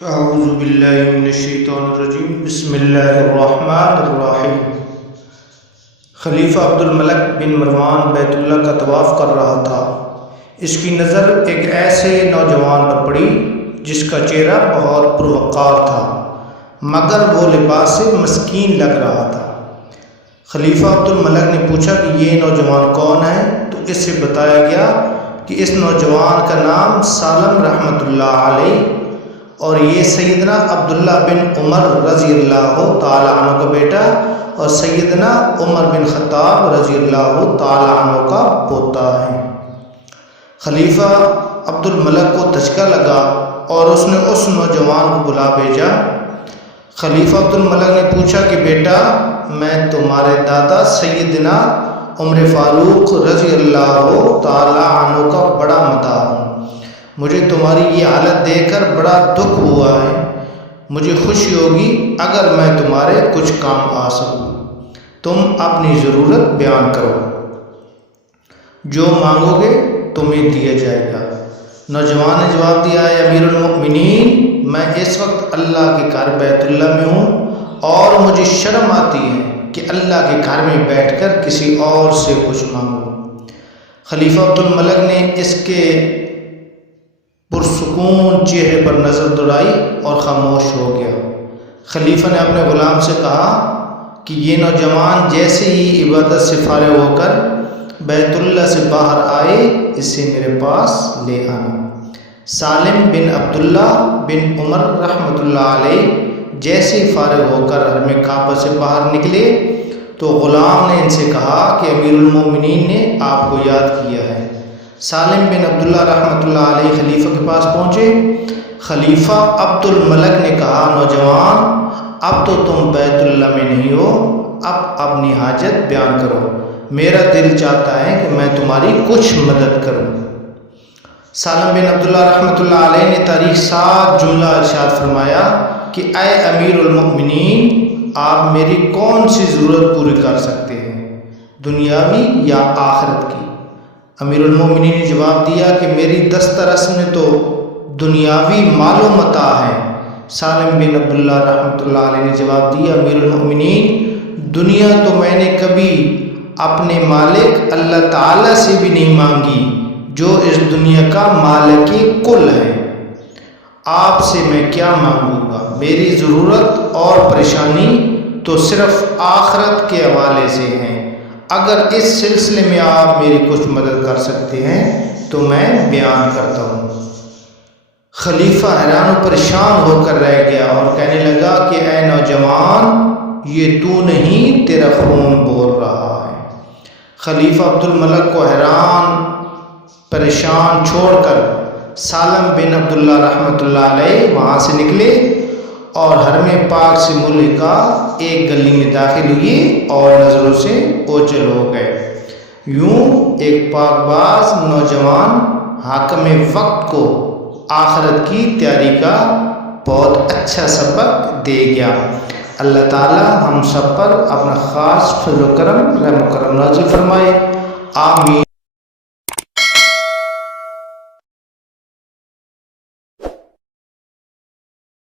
اعوذ باللہ من الشیطان الرجیم بسم اللہ الرحمن الرحیم۔ خلیفہ عبد الملک بن مروان بیت اللہ کا طواف کر رہا تھا۔ اس کی نظر ایک ایسے نوجوان پر پڑی جس کا چہرہ بہت پروقار تھا مگر وہ لباس سے مسکین لگ رہا تھا۔ خلیفہ عبد الملک نے پوچھا کہ یہ نوجوان کون ہے، تو اس سے بتایا گیا کہ اس نوجوان کا نام سالم رحمۃ اللہ علیہ اور یہ سیدنا عبداللہ بن عمر رضی اللہ تعالیٰ عنہ کا بیٹا اور سیدنا عمر بن خطاب رضی اللہ تعالیٰ عنہ کا پوتا ہے۔ خلیفہ عبد الملک کو دھچکا لگا اور اس نے اس نوجوان کو بلا بھیجا۔ خلیفہ عبد الملک نے پوچھا کہ بیٹا، میں تمہارے دادا سیدنا عمر فاروق رضی اللہ تعالیٰ عنہ کا بڑا مداح ہوں، مجھے تمہاری یہ حالت دیکھ کر بڑا دکھ ہوا ہے، مجھے خوشی ہوگی اگر میں تمہارے کچھ کام آ سکوں، تم اپنی ضرورت بیان کرو، جو مانگو گے تمہیں دیا جائے گا۔ نوجوان نے جواب دیا، ہے امیر المؤمنین، میں اس وقت اللہ کے گھر بیت اللہ میں ہوں اور مجھے شرم آتی ہے کہ اللہ کے گھر میں بیٹھ کر کسی اور سے کچھ مانگوں۔ خلیفہ عبد الملک نے اس کے پرسکون چہرے پر نظر دوڑائی اور خاموش ہو گیا۔ خلیفہ نے اپنے غلام سے کہا کہ یہ نوجوان جیسے ہی عبادت سے فارغ ہو کر بیت اللہ سے باہر آئے اسے میرے پاس لے آنا۔ سالم بن عبداللہ بن عمر رحمۃ اللہ علیہ جیسے ہی فارغ ہو کر حرم کعبہ سے باہر نکلے تو غلام نے ان سے کہا کہ امیر المومنین نے آپ کو یاد کیا ہے۔ سالم بن عبداللہ رحمۃ اللہ علیہ خلیفہ کے پاس پہنچے۔ خلیفہ عبد الملک نے کہا، نوجوان، اب تو تم بیت اللہ میں نہیں ہو، اب اپنی حاجت بیان کرو، میرا دل چاہتا ہے کہ میں تمہاری کچھ مدد کروں۔ سالم بن عبداللہ رحمۃ اللہ علیہ نے تاریخ 7 جملہ ارشاد فرمایا کہ اے امیر المؤمنین، آپ میری کون سی ضرورت پوری کر سکتے ہیں، دنیاوی یا آخرت کی؟ امیر المومنین نے جواب دیا کہ میری دسترس میں تو دنیاوی مال و متاع ہے۔ سالم بن عبداللہ رحمۃ اللہ علیہ نے جواب دیا، امیر المومنین، دنیا تو میں نے کبھی اپنے مالک اللہ تعالیٰ سے بھی نہیں مانگی جو اس دنیا کا مالک کل ہے، آپ سے میں کیا مانگوں گا؟ میری ضرورت اور پریشانی تو صرف آخرت کے حوالے سے ہیں، اگر اس سلسلے میں آپ میری کچھ مدد کر سکتے ہیں تو میں بیان کرتا ہوں۔ خلیفہ حیران و پریشان ہو کر رہ گیا اور کہنے لگا کہ اے نوجوان، یہ تو نہیں، تیرا خون بول رہا ہے۔ خلیفہ عبد الملک کو حیران پریشان چھوڑ کر سالم بن عبداللہ رحمۃ اللہ علیہ وہاں سے نکلے اور حرم پاک سے ملکہ ایک گلی میں داخل ہوئی اور نظروں سے اوجھل ہو گئے۔ یوں ایک پاک باز نوجوان حاکم وقت کو آخرت کی تیاری کا بہت اچھا سبق دے گیا۔ اللہ تعالی ہم سب پر اپنا خاص فضل و کرم رحم و کرم نازل فرمائے، آمین۔